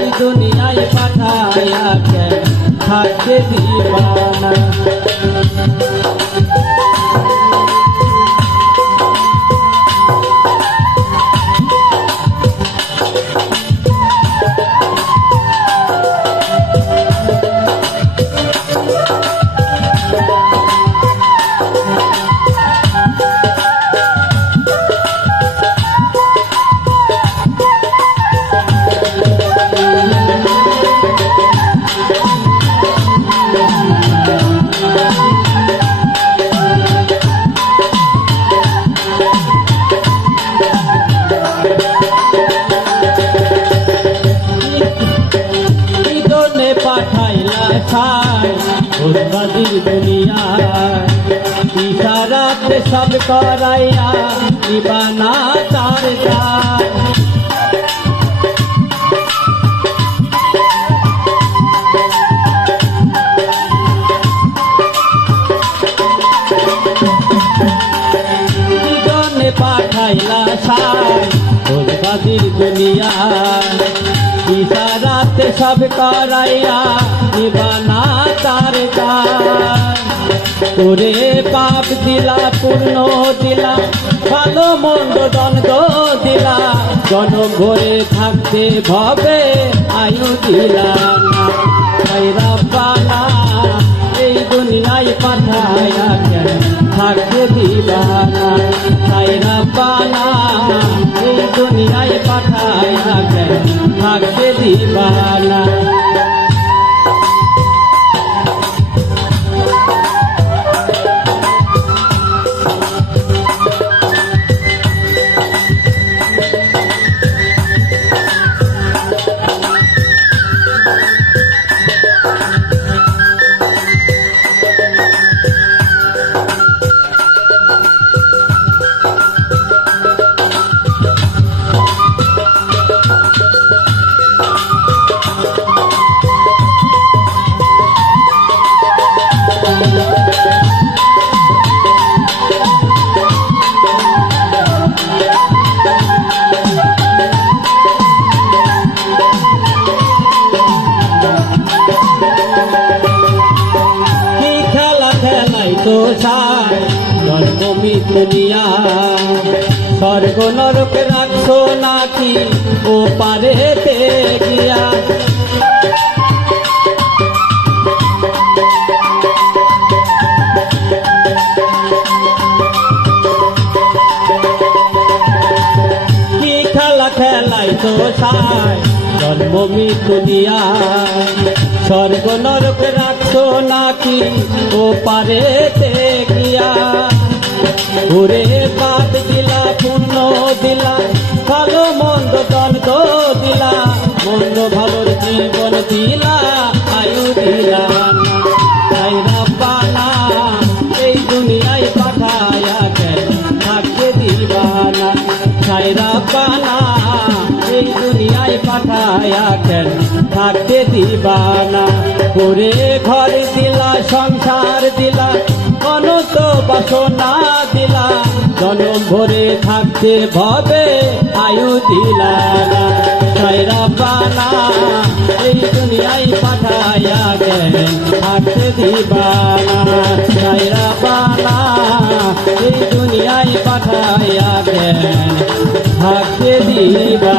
এই দুনিয়ায় পাঠায়া কেন থাকতে দিবা না। পাঠাইলা ছাই উন্নতির দুনিয়ায় ইশারাতে সব করাইয়া দিবানা তার যায়। পাঠাইলা ছাই উন্নতির দুনিয়ায় ইশারাতে সব করাইয়া নিবানা তার গায়। তোরে পাপ দিলা পূর্ণ দিলা ভালো মন্দ দ্বন্দ্ব দিলা জনম ভরে থাকতে ভবে আয়ু দিলা না। তাই রব্বানা এই দুনিয়ায় পাঠায়া কেন থাকতে দিবা না। তাই রব্বানা এই দুনিয়ায় পাঠায়া কেন থাকতে দিবা না। দুনিয়া স্বর্গ নরক রাখছো নাকি ও পারেতে গিয়া। কি খেলা খেলাইছো সাই জন্ম মৃত্যু দিয়া স্বর্গ নরক রাখছো নাকি ও পারেতে গিয়া। ওরে পাপ দিলা পুণ্য দিলা ভালো মন্দ দ্বন্দ্ব দিলা মন্দ ভালোর জীবন দিলা আয়ু দিলা না। তাই রব্বানা এই দুনিয়ায় পাঠায়া কেন থাকতে দিবা না। তাই রব্বানা এই দুনিয়ায় পাঠায়া কেন থাকতে দিবা না। ওরে ঘর দিলা সংসার দিলা অনন্ত বাসনা দিলা জনম ভরে থাকতে ভবে আয়ু দিলা না। তাই রব্বানা এই দুনিয়ায় পাঠায়া কেন থাকতে দিবা না। তাই রব্বানা এই দুনিয়ায় পাঠায়া কেন থাকতে দিবা